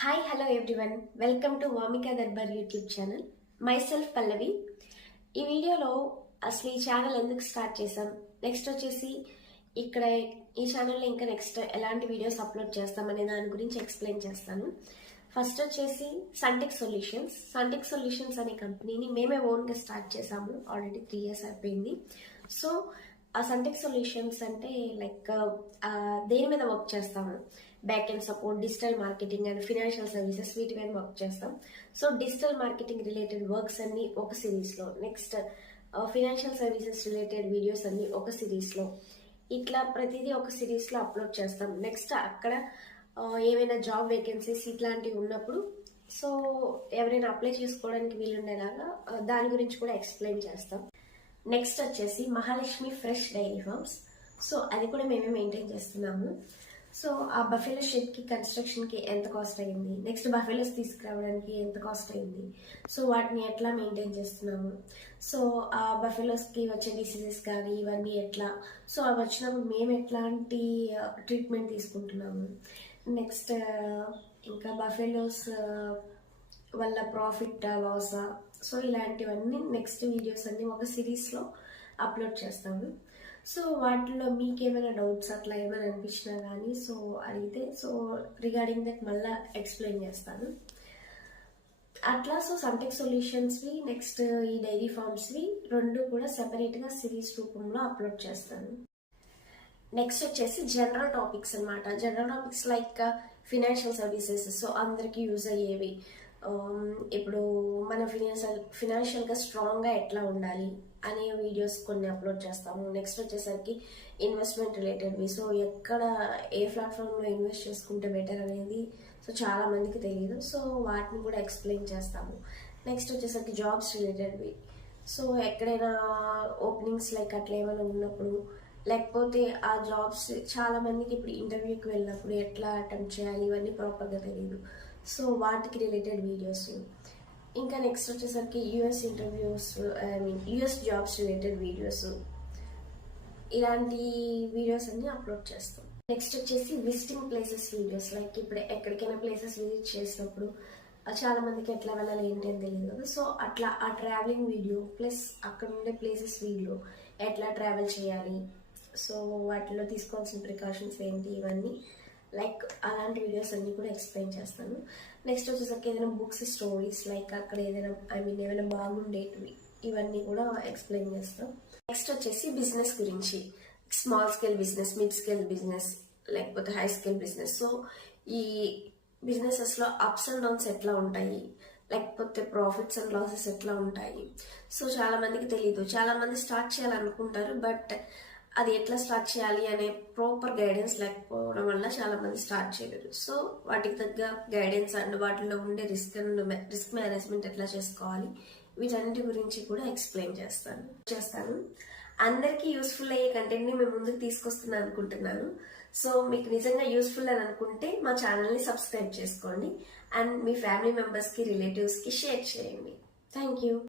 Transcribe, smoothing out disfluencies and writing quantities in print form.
Hi hello everyone, welcome to Vamika Darbar YouTube channel. Myself Pallavi. ఈ వీడియోలో అసలు ఈ ఛానల్ ఎందుకు స్టార్ట్ చేసాం, నెక్స్ట్ వచ్చేసి ఇక్కడ ఈ ఛానల్లో ఇంకా నెక్స్ట్ ఎలాంటి వీడియోస్ అప్లోడ్ చేస్తామనే దాని గురించి ఎక్స్ప్లెయిన్ చేస్తాను. ఫస్ట్ వచ్చేసి సంటెక్ సొల్యూషన్స్ అనే కంపెనీని మేమే ఓన్గా స్టార్ట్ చేసాము. ఆల్రెడీ 3 years అయిపోయింది. సో ఆ సంటెక్ సొల్యూషన్స్ అంటే లైక్ దేని మీద వర్క్ చేస్తాము, back and support, digital marketing and financial services, వీటి మీద వర్క్ చేస్తాం. So digital marketing related works అన్ని ఒక సిరీస్లో, next financial services related videos అన్ని ఒక సిరీస్లో, ఇట్లా ప్రతిదీ ఒక సిరీస్లో అప్లోడ్ చేస్తాం. నెక్స్ట్ అక్కడ ఏమైనా జాబ్ వేకెన్సీస్ ఇట్లాంటివి ఉన్నప్పుడు సో ఎవరైనా అప్లై చేసుకోవడానికి వీలుండేలాగా దాని గురించి కూడా ఎక్స్ప్లెయిన్ చేస్తాం. నెక్స్ట్ వచ్చేసి Mahalakshmi fresh dairy farms. So అది కూడా మేమే మెయింటైన్ చేస్తున్నాము. సో ఆ బఫెలో షెడ్కి కన్స్ట్రక్షన్కి ఎంత కాస్ట్ అయింది, నెక్స్ట్ బఫెలోస్ తీసుకురావడానికి ఎంత కాస్ట్ అయింది, సో వాటిని ఎట్లా మెయింటైన్ చేస్తున్నాము, సో ఆ బఫెలోస్కి వచ్చే డిసీజెస్ కానీ ఇవన్నీ ఎట్లా, సో అవి వచ్చినప్పుడు మేము ఎట్లాంటి ట్రీట్మెంట్ తీసుకుంటున్నాము, నెక్స్ట్ ఇంకా బఫెలోస్ వల్ల ప్రాఫిట్ లాసా, సో ఇలాంటివన్నీ నెక్స్ట్ వీడియోస్ అన్ని ఒక సిరీస్లో అప్లోడ్ చేస్తాము. సో వాటిలో మీకు ఏమైనా డౌట్స్ అట్లా ఏమైనా అనిపించినా కానీ సో అడిగితే సో రిగార్డింగ్ దట్ మళ్ళీ ఎక్స్ప్లెయిన్ చేస్తాను అట్లా. సో సంటెక్ సొల్యూషన్స్వి నెక్స్ట్ ఈ డైరీ ఫార్మ్స్వి రెండు కూడా సెపరేట్గా సిరీస్ రూపంలో అప్లోడ్ చేస్తాను. నెక్స్ట్ వచ్చేసి జనరల్ టాపిక్స్ అనమాట. General topics like financial services, so అందరికీ యూజ్ అయ్యేవి. ఇప్పుడు మన ఫినాన్షియల్గా స్ట్రాంగ్గా ఎట్లా ఉండాలి అనే వీడియోస్ కొన్ని అప్లోడ్ చేస్తాము. నెక్స్ట్ వచ్చేసరికి ఇన్వెస్ట్మెంట్ రిలేటెడ్వి, సో ఎక్కడ ఏ ప్లాట్ఫామ్లో ఇన్వెస్ట్ చేసుకుంటే బెటర్ అనేది సో చాలా మందికి తెలియదు, సో వాటిని కూడా ఎక్స్ప్లెయిన్ చేస్తాము. నెక్స్ట్ వచ్చేసరికి జాబ్స్ రిలేటెడ్వి, సో ఎక్కడైనా ఓపెనింగ్స్ లైక్ అట్లా ఏమైనా ఉన్నప్పుడు, లేకపోతే ఆ జాబ్స్ చాలా మందికి ఇప్పుడు ఇంటర్వ్యూకి వెళ్ళినప్పుడు ఎట్లా అటెంప్ట్ చేయాలి ఇవన్నీ ప్రాపర్గా తెలియదు, సో వాటికి రిలేటెడ్ వీడియోస్. ఇంకా నెక్స్ట్ వచ్చేసరికి US interviews, US jobs related videos, ఇలాంటి వీడియోస్ అన్ని అప్లోడ్ చేస్తాం. నెక్స్ట్ వచ్చేసి విజిటింగ్ ప్లేసెస్ వీడియోస్, లైక్ ఇప్పుడు ఎక్కడికైనా ప్లేసెస్ విజిట్ చేసినప్పుడు చాలా మందికి ఎట్లా వెళ్ళాలి ఏంటి అని తెలియదు కదా, సో అట్లా ఆ ట్రావెలింగ్ వీడియో ప్లస్ అక్కడ ఉండే ప్లేసెస్ వీడియో, ఎట్లా ట్రావెల్ చేయాలి, సో వాటిలో తీసుకోవాల్సిన ప్రికాషన్స్ ఏంటి, ఇవన్నీ లైక్ అలాంటి వీడియోస్ అన్ని కూడా ఎక్స్ప్లెయిన్ చేస్తాను. నెక్స్ట్ వచ్చేసరికి ఏదైనా బుక్స్ స్టోరీస్ లైక్ అక్కడ ఏదైనా ఏమైనా బాగుండేటివి ఇవన్నీ కూడా ఎక్స్ప్లెయిన్ చేస్తాం. నెక్స్ట్ వచ్చేసి బిజినెస్ గురించి, small scale business, mid scale business, లేకపోతే హై స్కేల్ బిజినెస్. సో ఈ బిజినెసెస్లో అప్స్ అండ్ డౌన్స్ ఎట్లా ఉంటాయి, లేకపోతే ప్రాఫిట్స్ అండ్ లాసెస్ ఎట్లా ఉంటాయి, సో చాలా మందికి తెలియదు. చాలా మంది స్టార్ట్ చేయాలనుకుంటారు, బట్ అది ఎట్లా స్టార్ట్ చేయాలి అనే ప్రాపర్ గైడెన్స్ లేకపోవడం వల్ల చాలా మంది స్టార్ట్ చేయలేరు. సో వాటికి తగ్గ గైడెన్స్ అండ్ వాటిలో ఉండే రిస్క్ మేనేజ్మెంట్ ఎట్లా చేసుకోవాలి వీటన్నిటి గురించి కూడా ఎక్స్ప్లెయిన్ చేస్తాను. అందరికీ యూస్ఫుల్ అయ్యే కంటెంట్ని మేము ముందుకు తీసుకొస్తున్నాను అనుకుంటున్నాను. సో మీకు నిజంగా యూస్ఫుల్ అని అనుకుంటే మా ఛానల్ని సబ్స్క్రైబ్ చేసుకోండి అండ్ మీ ఫ్యామిలీ మెంబర్స్కి, రిలేటివ్స్కి షేర్ చేయండి. Thank you.